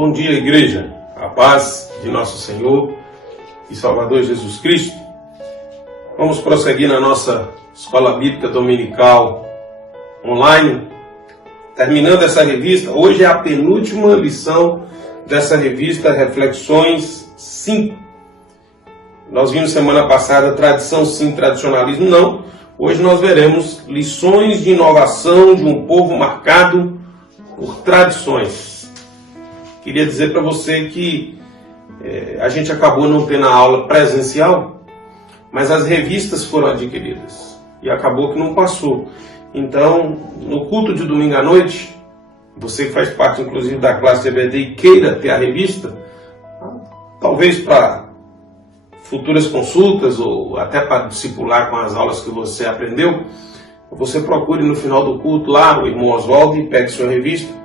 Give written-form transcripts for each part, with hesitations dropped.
Bom dia, igreja. A paz de nosso Senhor e Salvador Jesus Cristo. Vamos prosseguir na nossa escola bíblica dominical online, terminando essa revista. Hoje é a penúltima lição dessa revista, Reflexões 5. Nós vimos semana passada tradição sim, tradicionalismo não. Hoje nós veremos lições de inovação de um povo marcado por tradições. Queria dizer para você que a gente acabou não tendo a aula presencial, mas as revistas foram adquiridas e acabou que não passou. Então, no culto de domingo à noite, você que faz parte inclusive da classe EBD e queira ter a revista, talvez para futuras consultas ou até para discipular com as aulas que você aprendeu, você procure no final do culto lá o irmão Oswaldo e pegue sua revista,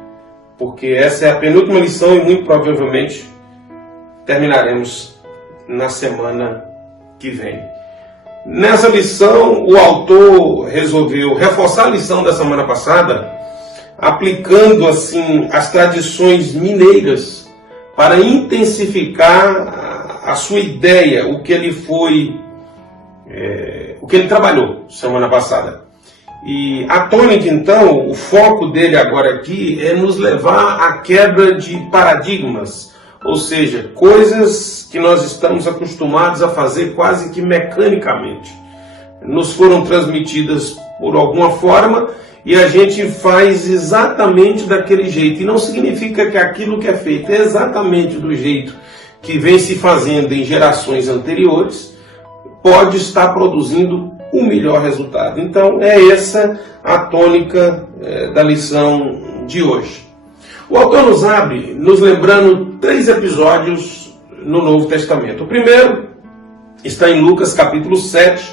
porque essa é a penúltima lição e muito provavelmente terminaremos na semana que vem. Nessa lição, o autor resolveu reforçar a lição da semana passada, aplicando assim as tradições mineiras para intensificar a sua ideia, o que ele trabalhou semana passada. E a tônica, então, o foco dele agora aqui é nos levar à quebra de paradigmas, ou seja, coisas que nós estamos acostumados a fazer quase que mecanicamente. Nos foram transmitidas por alguma forma e a gente faz exatamente daquele jeito. E não significa que aquilo que é feito é exatamente do jeito que vem se fazendo em gerações anteriores, pode estar produzindo um melhor resultado. Então, é essa a tônica da lição de hoje. O autor nos abre nos lembrando 3 episódios no Novo Testamento. O primeiro está em Lucas capítulo 7,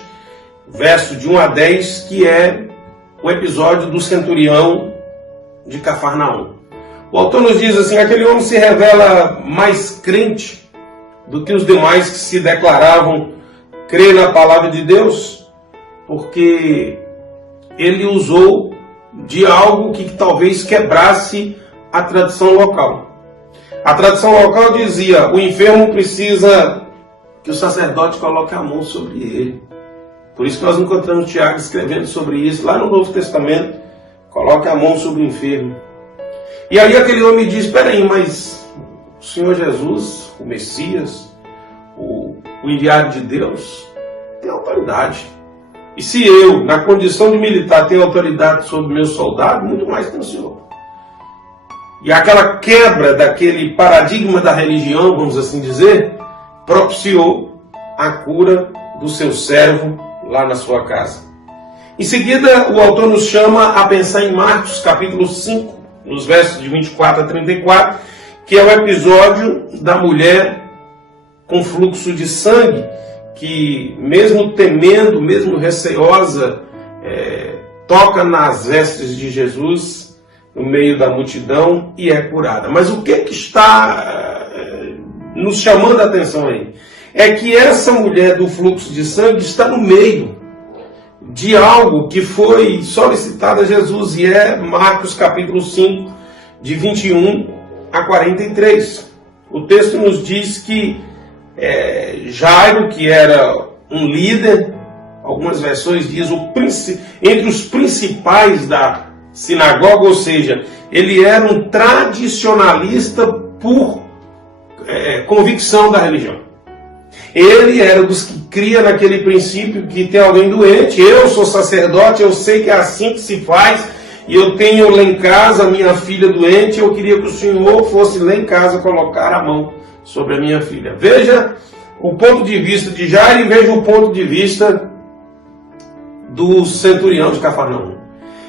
verso de 1 a 10, que é o episódio do centurião de Cafarnaum. O autor nos diz assim: aquele homem se revela mais crente do que os demais que se declaravam crer na palavra de Deus, porque ele usou de algo que talvez quebrasse a tradição local. A tradição local dizia: o enfermo precisa que o sacerdote coloque a mão sobre ele. Por isso que nós encontramos Tiago escrevendo sobre isso lá no Novo Testamento: coloque a mão sobre o enfermo. E aí aquele homem diz: espera aí, mas o Senhor Jesus, o Messias, o enviado de Deus, tem autoridade. E se eu, na condição de militar, tenho autoridade sobre meus soldados, muito mais que o Senhor. E aquela quebra daquele paradigma da religião, vamos assim dizer, propiciou a cura do seu servo lá na sua casa. Em seguida, o autor nos chama a pensar em Marcos capítulo 5, nos versos de 24 a 34, que é o episódio da mulher com fluxo de sangue, que mesmo temendo, mesmo receosa, toca nas vestes de Jesus no meio da multidão e é curada. Mas o que está nos chamando a atenção aí? É que essa mulher do fluxo de sangue está no meio de algo que foi solicitado a Jesus, e é Marcos capítulo 5, de 21 a 43. O texto nos diz que Jairo, que era um líder, algumas versões dizem entre os principais da sinagoga, ou seja, ele era um tradicionalista por convicção da religião. Ele era dos que cria naquele princípio que tem alguém doente. Eu sou sacerdote, eu sei que é assim que se faz, e eu tenho lá em casa a minha filha doente, eu queria que o Senhor fosse lá em casa colocar a mão sobre a minha filha. Veja o ponto de vista de Jairo e veja o ponto de vista do centurião de Cafarnaum.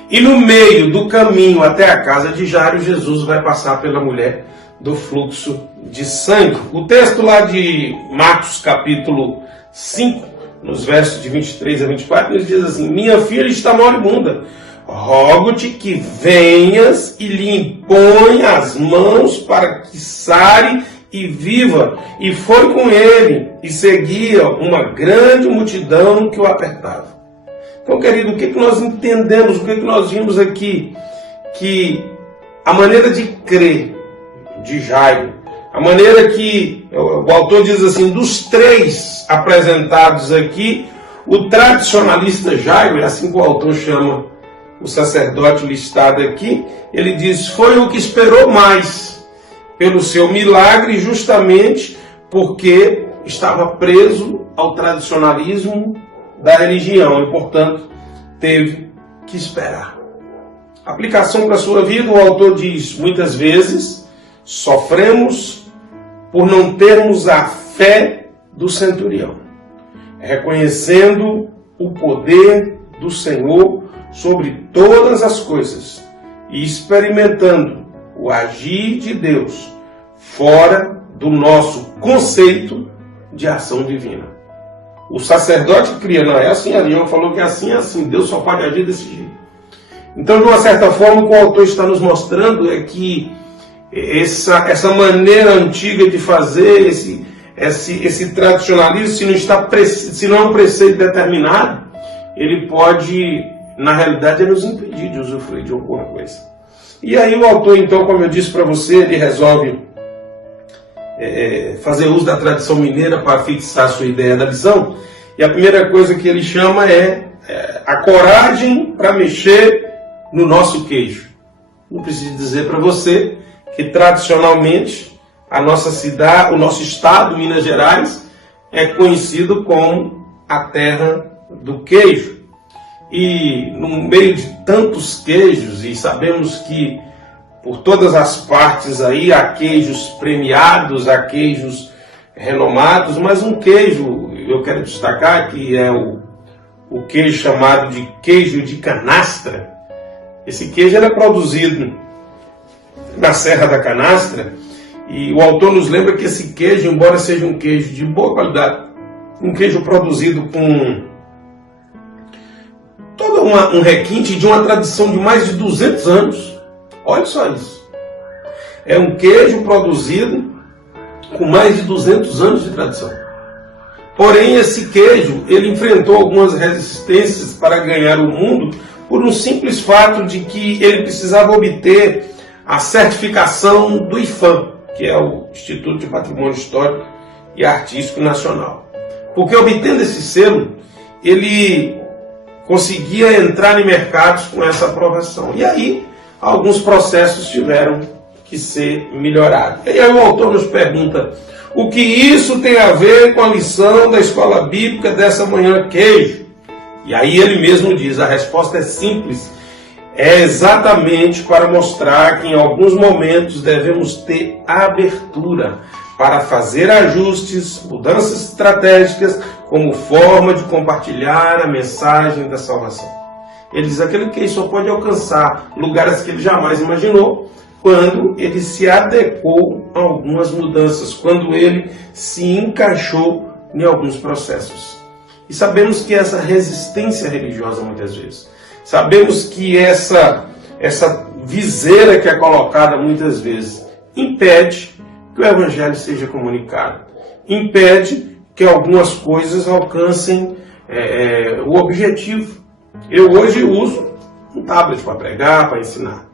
E no meio do caminho até a casa de Jairo, Jesus vai passar pela mulher do fluxo de sangue. O texto lá de Marcos capítulo 5, nos versos de 23 a 24, nos diz assim: minha filha está moribunda, rogo-te que venhas e lhe impõe as mãos para que sare e viva. E foi com ele, e seguia uma grande multidão que o apertava. Então, querido, o que nós entendemos, o que nós vimos aqui? Que a maneira de crer de Jairo. A maneira que o autor diz assim, dos 3 apresentados aqui, o tradicionalista Jairo, é assim que o autor chama o sacerdote listado aqui, ele diz, foi o que esperou mais pelo seu milagre, justamente porque estava preso ao tradicionalismo da religião e, portanto, teve que esperar. Aplicação para a sua vida, o autor diz, muitas vezes sofremos por não termos a fé do centurião, reconhecendo o poder do Senhor sobre todas as coisas e experimentando o agir de Deus fora do nosso conceito de ação divina. O sacerdote cria, não é assim, a religião falou que é assim, Deus só pode agir desse jeito. Então, de uma certa forma, o que o autor está nos mostrando é que essa maneira antiga de fazer, esse tradicionalismo, se não é um preceito determinado, ele pode, na realidade, nos impedir de usufruir de alguma coisa. E aí o autor, então, como eu disse para você, ele resolve fazer uso da tradição mineira para fixar a sua ideia da lição. E a primeira coisa que ele chama é a coragem para mexer no nosso queijo. Não preciso dizer para você que tradicionalmente a nossa cidade, o nosso estado, Minas Gerais, é conhecido como a terra do queijo. E no meio de tantos queijos, e sabemos que por todas as partes aí há queijos premiados, há queijos renomados, mas um queijo, eu quero destacar que é o queijo chamado de queijo de canastra. Esse queijo é produzido na Serra da Canastra, e o autor nos lembra que esse queijo, embora seja um queijo de boa qualidade, um queijo produzido com todo um requinte de uma tradição de mais de 200 anos. Olha só isso. É um queijo produzido com mais de 200 anos de tradição. Porém, esse queijo, ele enfrentou algumas resistências para ganhar o mundo por um simples fato de que ele precisava obter a certificação do IPHAN, que é o Instituto de Patrimônio Histórico e Artístico Nacional. Porque obtendo esse selo, ele conseguia entrar em mercados com essa aprovação. E aí, alguns processos tiveram que ser melhorados. E aí o autor nos pergunta, o que isso tem a ver com a lição da escola bíblica dessa manhã, queijo? E aí ele mesmo diz, a resposta é simples, é exatamente para mostrar que em alguns momentos devemos ter abertura para fazer ajustes, mudanças estratégicas, como forma de compartilhar a mensagem da salvação. Ele diz aquele que só pode alcançar lugares que ele jamais imaginou, quando ele se adequou a algumas mudanças, quando ele se encaixou em alguns processos. E sabemos que essa resistência religiosa, muitas vezes, sabemos que essa viseira que é colocada muitas vezes, impede que o Evangelho seja comunicado, impede que algumas coisas alcancem o objetivo. Eu hoje uso um tablet para pregar, para ensinar.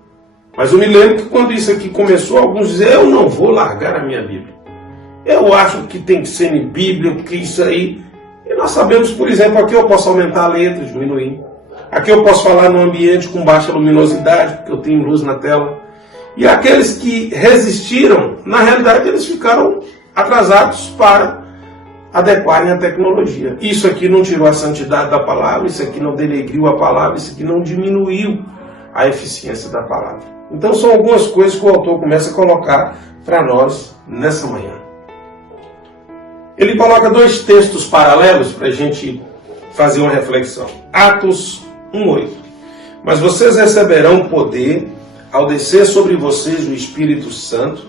Mas eu me lembro que quando isso aqui começou, alguns diziam, eu não vou largar a minha Bíblia. Eu acho que tem que ser em Bíblia, porque isso aí... E nós sabemos, por exemplo, aqui eu posso aumentar a letra, diminuir. Aqui eu posso falar num ambiente com baixa luminosidade, porque eu tenho luz na tela. E aqueles que resistiram, na realidade eles ficaram atrasados para adequarem a tecnologia. Isso aqui não tirou a santidade da palavra, isso aqui não denegriu a palavra, isso aqui não diminuiu a eficiência da palavra. Então são algumas coisas que o autor começa a colocar para nós nessa manhã. Ele coloca 2 textos paralelos para a gente fazer uma reflexão. Atos 1:8. Mas vocês receberão poder ao descer sobre vocês o Espírito Santo,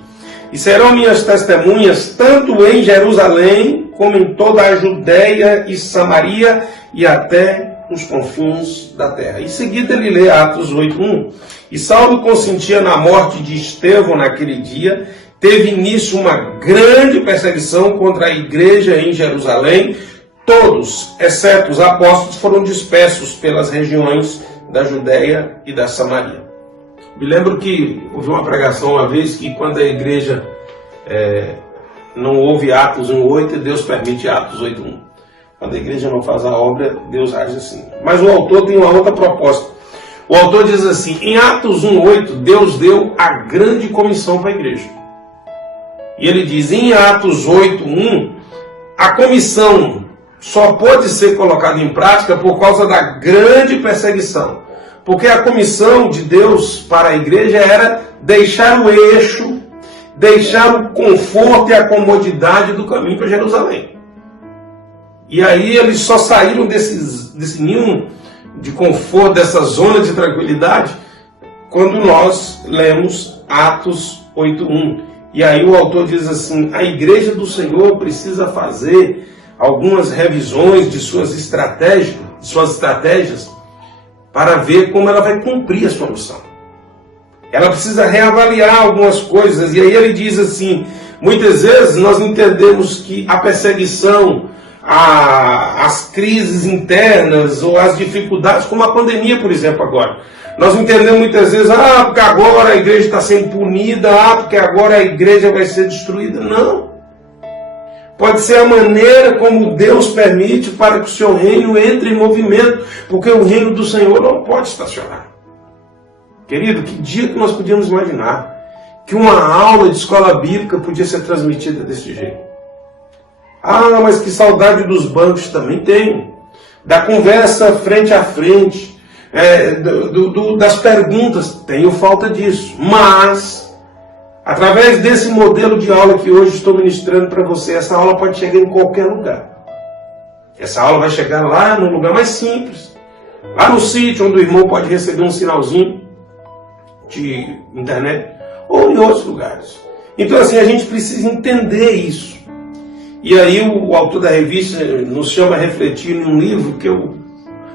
e serão minhas testemunhas tanto em Jerusalém, como em toda a Judéia e Samaria, e até os confins da terra. Em seguida ele lê Atos 8:1. E Saulo consentia na morte de Estevão naquele dia. Teve início uma grande perseguição contra a igreja em Jerusalém. Todos, exceto os apóstolos, foram dispersos pelas regiões da Judéia e da Samaria. Me lembro que houve uma pregação uma vez que quando a igreja não ouve Atos 1:8, Deus permite Atos 8:1. Quando a igreja não faz a obra, Deus age assim. Mas o autor tem uma outra proposta. O autor diz assim, em Atos 1:8, Deus deu a grande comissão para a igreja. E ele diz, em Atos 8:1, a comissão só pode ser colocada em prática por causa da grande perseguição. Porque a comissão de Deus para a igreja era deixar o eixo, deixar o conforto e a comodidade do caminho para Jerusalém. E aí eles só saíram desse ninho de conforto, dessa zona de tranquilidade, quando nós lemos Atos 8:1. E aí o autor diz assim, a igreja do Senhor precisa fazer algumas revisões de suas estratégias para ver como ela vai cumprir a sua missão. Ela precisa reavaliar algumas coisas. E aí ele diz assim, muitas vezes nós entendemos que a perseguição, as crises internas ou as dificuldades, como a pandemia, por exemplo, agora. Nós entendemos muitas vezes, porque agora a igreja está sendo punida, porque agora a igreja vai ser destruída. Não. Pode ser a maneira como Deus permite para que o seu reino entre em movimento, porque o reino do Senhor não pode estacionar. Querido, que dia que nós podíamos imaginar que uma aula de escola bíblica podia ser transmitida desse jeito? Mas que saudade dos bancos também tenho. Da conversa frente a frente, das perguntas, tenho falta disso. Mas, através desse modelo de aula que hoje estou ministrando para você, essa aula pode chegar em qualquer lugar. Essa aula vai chegar lá no lugar mais simples, lá no sítio onde o irmão pode receber um sinalzinho de internet, ou em outros lugares. Então assim, a gente precisa entender isso. E aí o autor da revista nos chama a refletir num livro que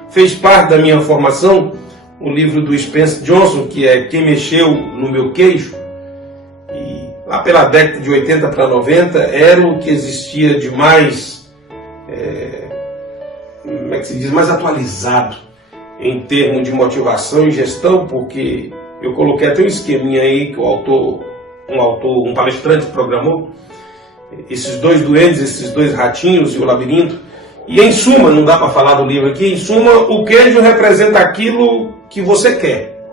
fez parte da minha formação, o livro do Spencer Johnson, que é Quem Mexeu no Meu Queijo. E lá pela década de 80 para 90, era o que existia de mais, como é que se diz, mais atualizado em termos de motivação e gestão, porque eu coloquei até um esqueminha aí que um palestrante programou, esses dois duendes, esses dois ratinhos e o labirinto. E em suma, não dá para falar do livro aqui, em suma, o queijo representa aquilo que você quer.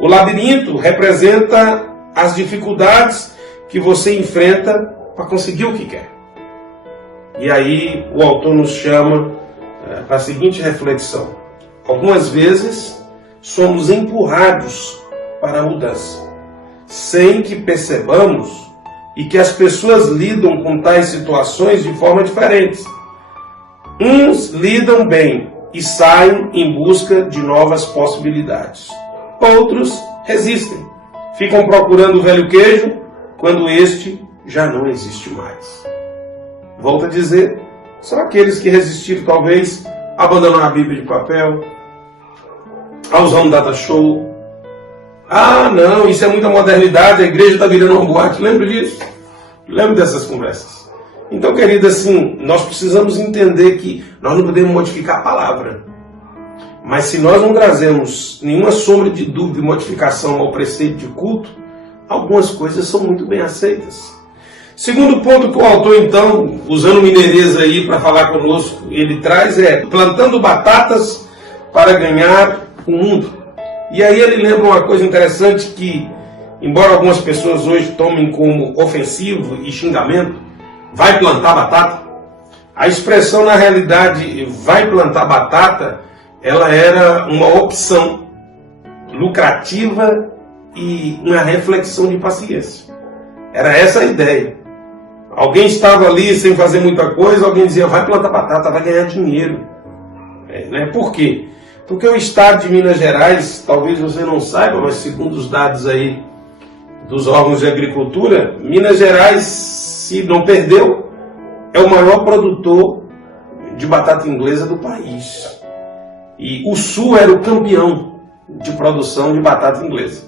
O labirinto representa as dificuldades que você enfrenta para conseguir o que quer. E aí o autor nos chama para a seguinte reflexão. Algumas vezes somos empurrados para a mudança, sem que percebamos e que as pessoas lidam com tais situações de forma diferentes. Uns lidam bem e saem em busca de novas possibilidades. Outros resistem, ficam procurando o velho queijo quando este já não existe mais. Volto a dizer, são aqueles que resistiram talvez abandonando a Bíblia de papel, a usar um data show. Não, isso é muita modernidade, a igreja está virando uma boate. Lembro disso? Lembro dessas conversas. Então, querido, assim, nós precisamos entender que nós não podemos modificar a palavra. Mas se nós não trazemos nenhuma sombra de dúvida e modificação ao preceito de culto, algumas coisas são muito bem aceitas. Segundo ponto que o autor, então, usando mineireza aí para falar conosco, ele traz plantando batatas para ganhar o mundo. E aí ele lembra uma coisa interessante que, embora algumas pessoas hoje tomem como ofensivo e xingamento, vai plantar batata, a expressão na realidade vai plantar batata, ela era uma opção lucrativa e uma reflexão de paciência. Era essa a ideia. Alguém estava ali sem fazer muita coisa, alguém dizia, vai plantar batata, vai ganhar dinheiro. Por quê? Porque o estado de Minas Gerais, talvez você não saiba, mas segundo os dados aí dos órgãos de agricultura, Minas Gerais, se não perdeu, é o maior produtor de batata inglesa do país. E o Sul era o campeão de produção de batata inglesa.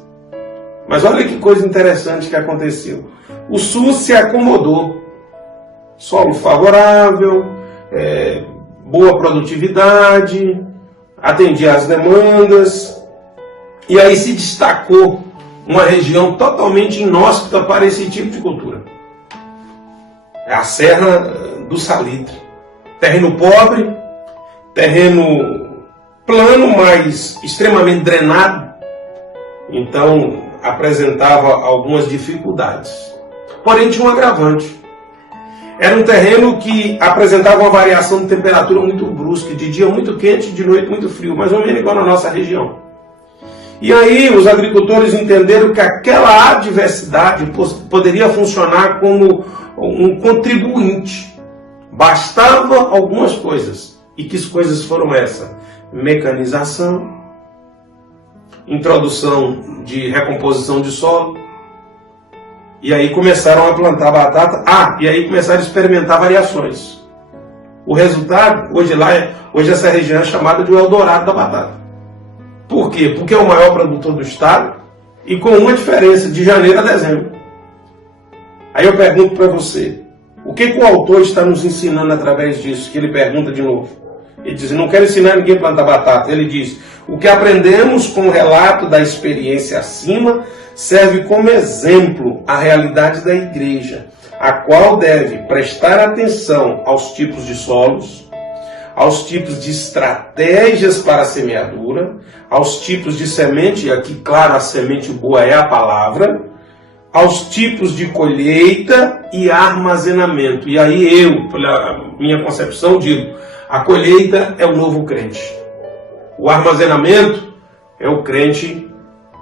Mas olha que coisa interessante que aconteceu. O Sul se acomodou. Solo favorável, boa produtividade, atendia às demandas. E aí se destacou uma região totalmente inóspita para esse tipo de cultura. É a Serra do Salitre. Terreno pobre, terreno plano, mas extremamente drenado. Então apresentava algumas dificuldades. Porém tinha um agravante. Era um terreno que apresentava uma variação de temperatura muito brusca, de dia muito quente, de noite muito frio, mais ou menos igual na nossa região. E aí os agricultores entenderam que aquela adversidade poderia funcionar como um contribuinte. Bastava algumas coisas. E que coisas foram essas? Mecanização, introdução de recomposição de solo. E aí começaram a plantar batata. E aí começaram a experimentar variações. O resultado, hoje essa região é chamada de o Eldorado da batata. Por quê? Porque é o maior produtor do estado e com uma diferença, de janeiro a dezembro. Aí eu pergunto para você, o que o autor está nos ensinando através disso? Que ele pergunta de novo. Ele diz, não quero ensinar ninguém a plantar batata. Ele diz, o que aprendemos com o relato da experiência acima serve como exemplo à realidade da igreja, a qual deve prestar atenção aos tipos de solos, aos tipos de estratégias para a semeadura, aos tipos de semente, e aqui, claro, a semente boa é a palavra, aos tipos de colheita e armazenamento. E aí eu, pela minha concepção, digo, a colheita é o novo crente. O armazenamento é o crente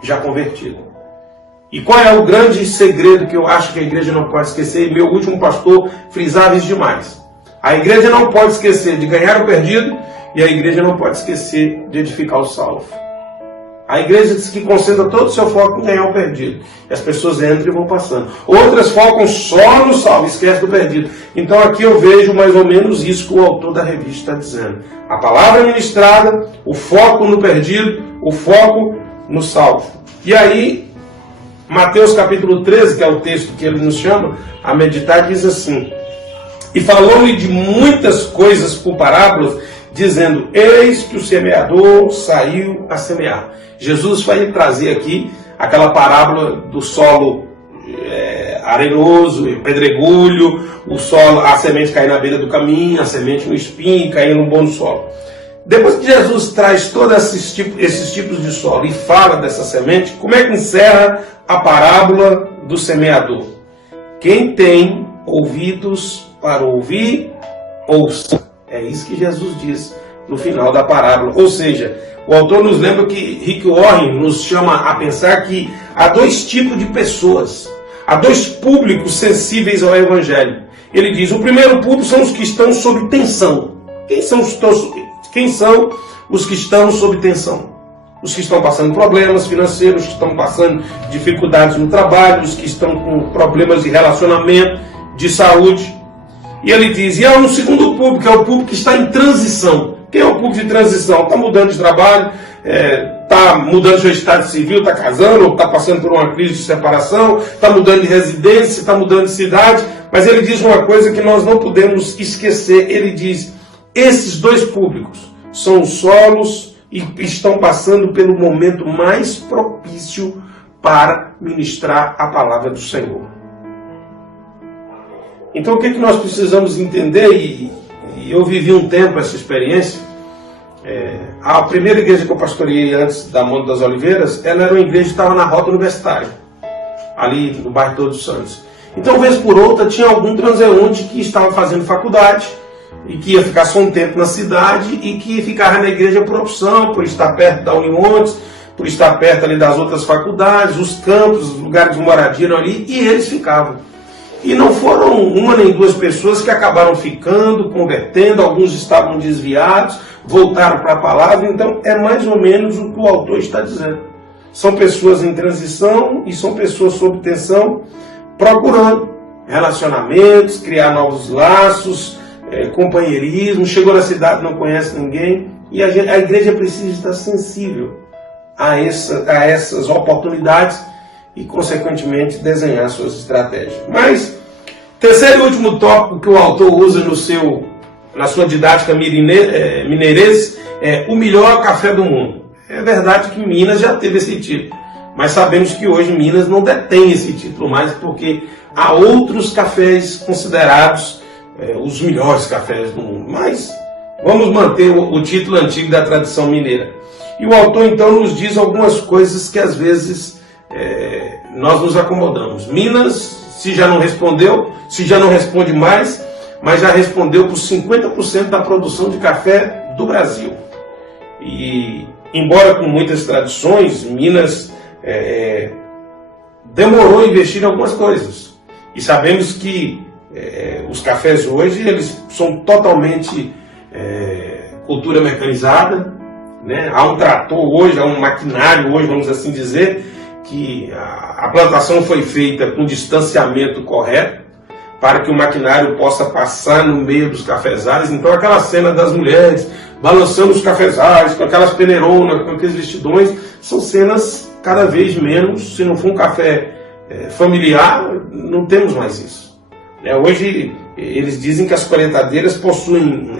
já convertido. E qual é o grande segredo que eu acho que a igreja não pode esquecer? E meu último pastor frisava isso demais. A igreja não pode esquecer de ganhar o perdido e a igreja não pode esquecer de edificar o salvo. A igreja diz que concentra todo o seu foco em ganhar o perdido. E as pessoas entram e vão passando. Outras focam só no salvo, esquece do perdido. Então aqui eu vejo mais ou menos isso que o autor da revista está dizendo. A palavra ministrada, o foco no perdido, o foco no salvo. E aí, Mateus capítulo 13, que é o texto que ele nos chama a meditar, diz assim: e falou-lhe de muitas coisas por parábolas, dizendo, eis que o semeador saiu a semear. Jesus vai trazer aqui aquela parábola do solo arenoso, pedregulho, o solo, a semente cair na beira do caminho, a semente no espinho, cair no bom solo. Depois que Jesus traz todos esses tipos de solo e fala dessa semente, como é que encerra a parábola do semeador? Quem tem ouvidos para ouvir, ouça. É isso que Jesus diz no final da parábola. Ou seja, o autor nos lembra que Rick Warren nos chama a pensar que há dois tipos de pessoas, há dois públicos sensíveis ao Evangelho. Ele diz, o primeiro público são os que estão sob tensão. Quem são os que estão sob tensão? Os que estão passando problemas financeiros, os que estão passando dificuldades no trabalho, os que estão com problemas de relacionamento, de saúde. E ele diz, e há um segundo público, é o público que está em transição. Quem é o público de transição? Está mudando de trabalho, está mudando de seu estado civil, está casando, ou está passando por uma crise de separação, está mudando de residência, está mudando de cidade. Mas ele diz uma coisa que nós não podemos esquecer. Ele diz, esses dois públicos são os solos e estão passando pelo momento mais propício para ministrar a palavra do Senhor. Então o que nós precisamos entender, e eu vivi um tempo essa experiência, a primeira igreja que eu pastoreei antes da Monte das Oliveiras, ela era uma igreja que estava na rota universitária, ali no bairro Todos os Santos. Então, vez por outra, tinha algum transeunte que estava fazendo faculdade, e que ia ficar só um tempo na cidade, e que ficava na igreja por opção, por estar perto da Unimontes, por estar perto ali das outras faculdades, os campos, os lugares de moradia ali, e eles ficavam. E não foram uma nem duas pessoas que acabaram ficando, convertendo, alguns estavam desviados, voltaram para a palavra. Então é mais ou menos o que o autor está dizendo. São pessoas em transição e são pessoas sob tensão, procurando relacionamentos, criar novos laços, companheirismo. Chegou na cidade, não conhece ninguém. E a igreja precisa estar sensível a essas oportunidades e, consequentemente, desenhar suas estratégias. Mas, terceiro e último tópico que o autor usa na sua didática mineirês é o melhor café do mundo. É verdade que Minas já teve esse título, mas sabemos que hoje Minas não detém esse título mais, porque há outros cafés considerados os melhores cafés do mundo. Mas vamos manter o título antigo da tradição mineira. E o autor então nos diz algumas coisas que às vezes nós nos acomodamos. Minas, se já não respondeu, se já não responde mais, mas já respondeu por 50% da produção de café do Brasil. E embora com muitas tradições, Minas demorou a investir em algumas coisas. E sabemos que os cafés hoje eles são totalmente cultura mecanizada, né? Há um trator hoje, há um maquinário hoje, vamos assim dizer, que a plantação foi feita com distanciamento correto para que o maquinário possa passar no meio dos cafezais. Então aquela cena das mulheres balançando os cafezais, com aquelas peneironas, com aqueles vestidões, são cenas cada vez menos. Se não for um café familiar, não temos mais isso. Hoje eles dizem que as colheitadeiras possuem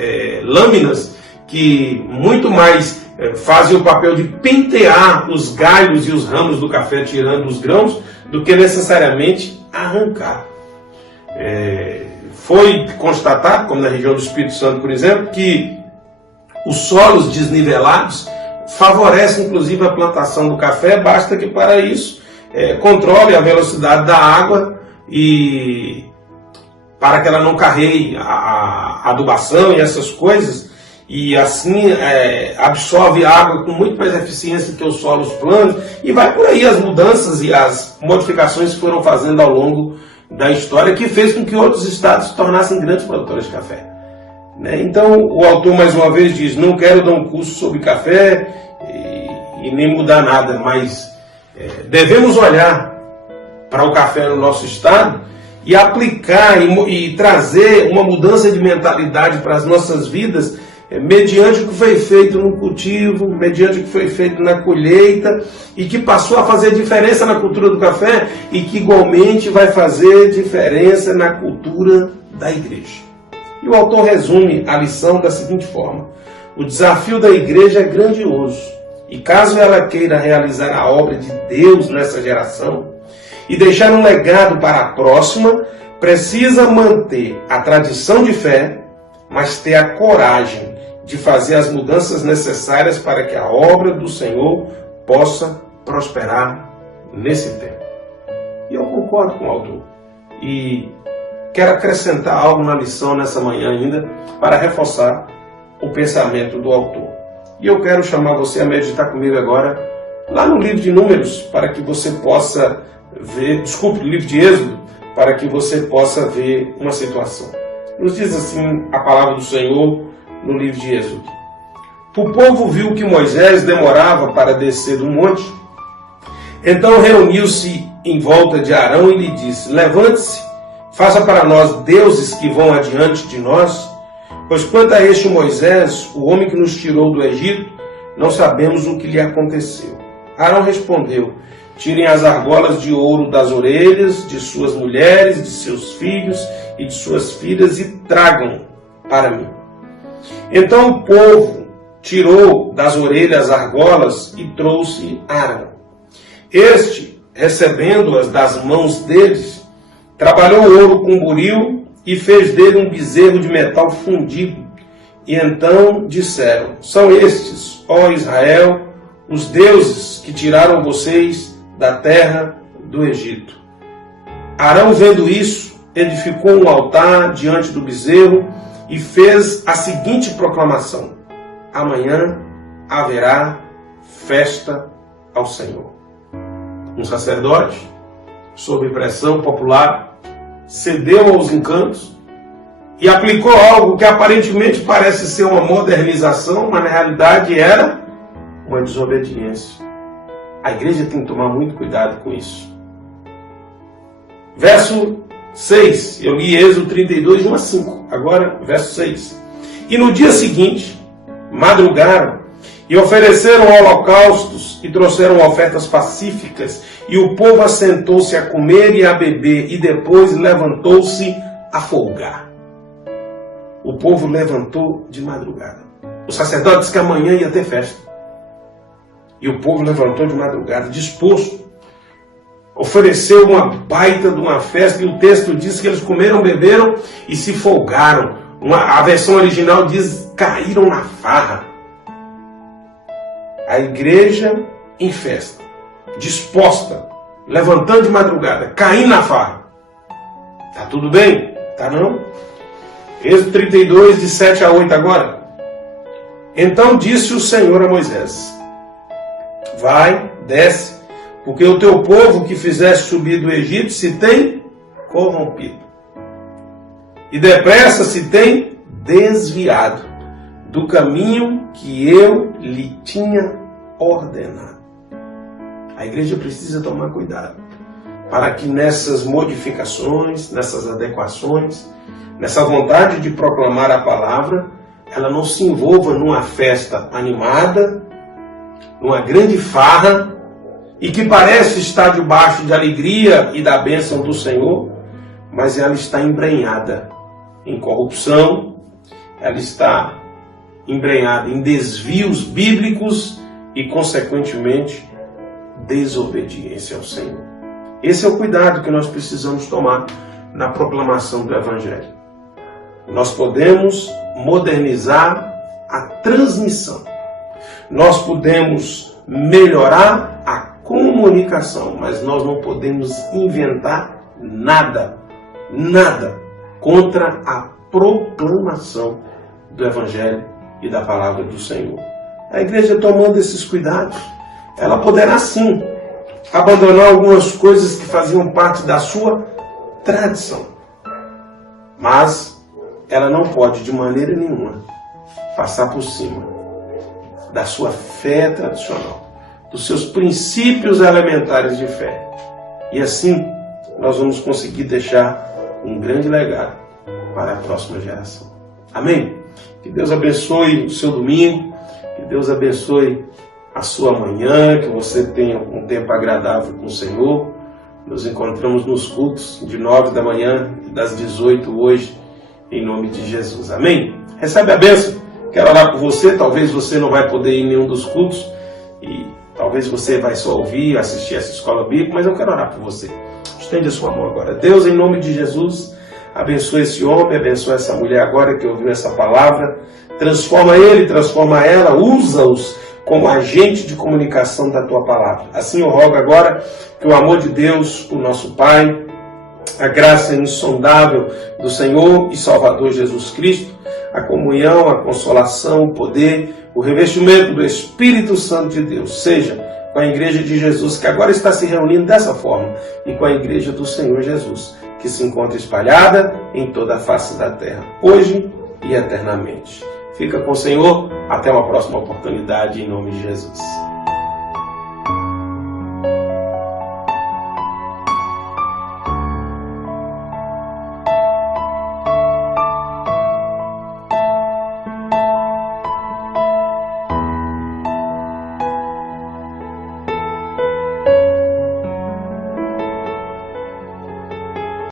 lâminas que muito mais fazem o papel de pentear os galhos e os ramos do café, tirando os grãos, do que necessariamente arrancar. Foi constatado, como na região do Espírito Santo, por exemplo, que os solos desnivelados favorecem inclusive a plantação do café, basta que para isso controle a velocidade da água e para que ela não carregue a adubação e essas coisas, e assim absorve água com muito mais eficiência que os solos planos, e vai por aí as mudanças e as modificações que foram fazendo ao longo da história, que fez com que outros estados se tornassem grandes produtores de café. Então o autor mais uma vez diz: não quero dar um curso sobre café e nem mudar nada, mas devemos olhar para o café no nosso estado e aplicar e trazer uma mudança de mentalidade para as nossas vidas, mediante o que foi feito no cultivo, mediante o que foi feito na colheita, e que passou a fazer diferença na cultura do café e que igualmente vai fazer diferença na cultura da igreja. E o autor resume a lição da seguinte forma: o desafio da igreja é grandioso, e caso ela queira realizar a obra de Deus nessa geração e deixar um legado para a próxima, precisa manter a tradição de fé, mas ter a coragem de fazer as mudanças necessárias para que a obra do Senhor possa prosperar nesse tempo. E eu concordo com o autor. E quero acrescentar algo na lição nessa manhã ainda, para reforçar o pensamento do autor. E eu quero chamar você a meditar comigo agora, lá no livro de Números, para que você possa ver, no livro de Êxodo, para que você possa ver uma situação. Nos diz assim a palavra do Senhor no livro de Êxodo: o povo viu que Moisés demorava para descer do monte, então reuniu-se em volta de Arão e lhe disse: levante-se, faça para nós deuses que vão adiante de nós, pois quanto a este Moisés, o homem que nos tirou do Egito, não sabemos o que lhe aconteceu. Arão respondeu: tirem as argolas de ouro das orelhas de suas mulheres, de seus filhos e de suas filhas e tragam para mim. Então o povo tirou das orelhas as argolas e trouxe Arão. Este, recebendo-as das mãos deles, trabalhou o ouro com buril e fez dele um bezerro de metal fundido. E então disseram: são estes, ó Israel, os deuses que tiraram vocês da terra do Egito. Arão, vendo isso, edificou um altar diante do bezerro e fez a seguinte proclamação: amanhã haverá festa ao Senhor. Um sacerdote, sob pressão popular, cedeu aos encantos e aplicou algo que aparentemente parece ser uma modernização, mas na realidade era uma desobediência. A igreja tem que tomar muito cuidado com isso. Verso 6, eu li Êxodo 32, 1 a 5, agora verso 6. E no dia seguinte, madrugaram e ofereceram holocaustos e trouxeram ofertas pacíficas, e o povo assentou-se a comer e a beber, e depois levantou-se a folgar. O povo levantou de madrugada. O sacerdote disse que amanhã ia ter festa. E o povo levantou de madrugada, disposto. Ofereceu uma baita de uma festa, e o texto diz que eles comeram, beberam e se folgaram. A versão original diz, caíram na farra. A igreja em festa, disposta, levantando de madrugada, caindo na farra. Tá tudo bem? Tá não? Êxodo 32, de 7 a 8 agora. Então disse o Senhor a Moisés, vai, desce, porque o teu povo que fizeste subir do Egito se tem corrompido. E depressa se tem desviado do caminho que eu lhe tinha ordenado. A igreja precisa tomar cuidado para que nessas modificações, nessas adequações, nessa vontade de proclamar a palavra, ela não se envolva numa festa animada, numa grande farra, e que parece estar debaixo de alegria e da bênção do Senhor, mas ela está embrenhada em corrupção, ela está embrenhada em desvios bíblicos e, consequentemente, desobediência ao Senhor. Esse é o cuidado que nós precisamos tomar na proclamação do Evangelho. Nós podemos modernizar a transmissão. Nós podemos melhorar a comunicação, mas nós não podemos inventar nada contra a proclamação do Evangelho e da palavra do Senhor. A igreja, tomando esses cuidados, ela poderá sim abandonar algumas coisas que faziam parte da sua tradição, mas ela não pode de maneira nenhuma passar por cima da sua fé tradicional, dos seus princípios elementares de fé. E assim nós vamos conseguir deixar um grande legado para a próxima geração. Amém? Que Deus abençoe o seu domingo, que Deus abençoe a sua manhã, que você tenha um tempo agradável com o Senhor. Nos encontramos nos cultos de 9 da manhã e das 18 hoje, em nome de Jesus. Amém? Recebe a bênção. Quero orar por você. Talvez você não vai poder ir em nenhum dos cultos e talvez você vai só ouvir, assistir essa escola bíblica, mas eu quero orar por você. Estende a sua mão agora. Deus, em nome de Jesus, abençoe esse homem, abençoe essa mulher agora que ouviu essa palavra. Transforma ele, transforma ela, usa-os como agente de comunicação da tua palavra. Assim eu rogo agora que o amor de Deus, o nosso Pai, a graça insondável do Senhor e Salvador Jesus Cristo, a comunhão, a consolação, o poder, o revestimento do Espírito Santo de Deus, seja com a igreja de Jesus, que agora está se reunindo dessa forma, e com a igreja do Senhor Jesus, que se encontra espalhada em toda a face da terra, hoje e eternamente. Fica com o Senhor, até uma próxima oportunidade, em nome de Jesus.